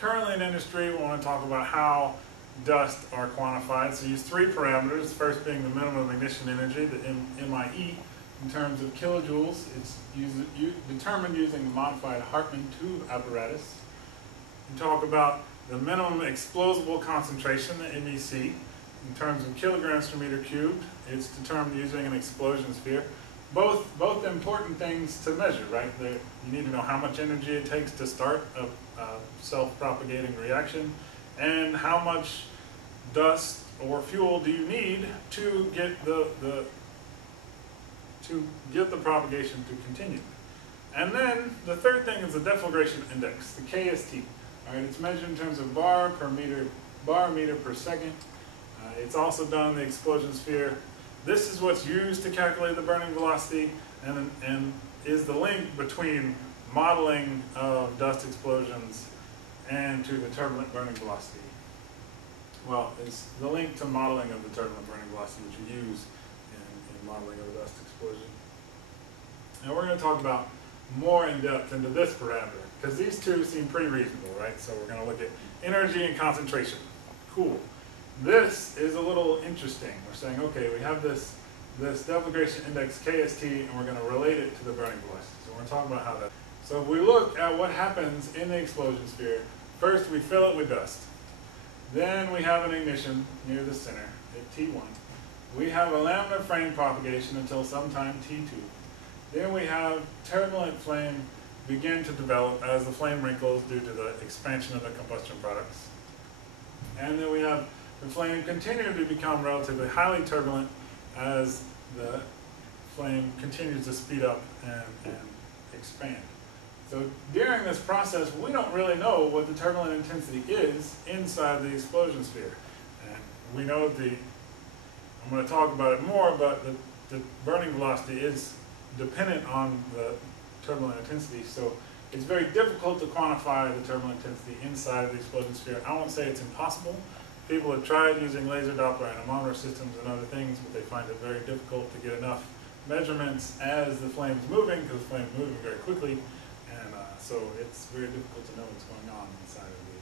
currently in industry, we want to talk about how dust are quantified. So use three parameters, first being the minimum ignition energy, the MIE, in terms of kilojoules. It's determined using the modified Hartmann tube apparatus. We talk about the minimum explosible concentration, the MEC, in terms of kilograms per meter cubed. It's determined using an explosion sphere. Both important things to measure, right? You need to know how much energy it takes to start a self-propagating reaction, and how much dust or fuel do you need to get the propagation to continue. And then the third thing is the deflagration index, the KST. All right, it's measured in terms of bar meter per second. It's also done in the explosion sphere. This is what's used to calculate the burning velocity, and is the link between modeling of dust explosions and to the turbulent burning velocity. Well, it's the link to modeling of the turbulent burning velocity which you use in modeling of a dust explosion. And we're going to talk about more in depth into this parameter, because these two seem pretty reasonable, right? So we're going to look at energy and concentration. Cool. This is a little interesting. We're saying, okay, we have this deflagration index KST, and we're going to relate it to the burning velocity. So we're going to talk about how that. So if we look at what happens in the explosion sphere, first we fill it with dust. Then we have an ignition near the center at T1. We have a laminar flame propagation until sometime T2. Then we have turbulent flame begin to develop as the flame wrinkles due to the expansion of the combustion products. And then we have the flame continue to become relatively highly turbulent as the flame continues to speed up and expand. So during this process, we don't really know what the turbulent intensity is inside the explosion sphere. And we know I'm going to talk about it more, but the burning velocity is dependent on the turbulent intensity. So it's very difficult to quantify the turbulent intensity inside of the explosion sphere. I won't say it's impossible. People have tried using laser Doppler anemometer systems and other things, but they find it very difficult to get enough measurements as the flame is moving, because the flame is moving very quickly. So it's very difficult to know what's going on inside of the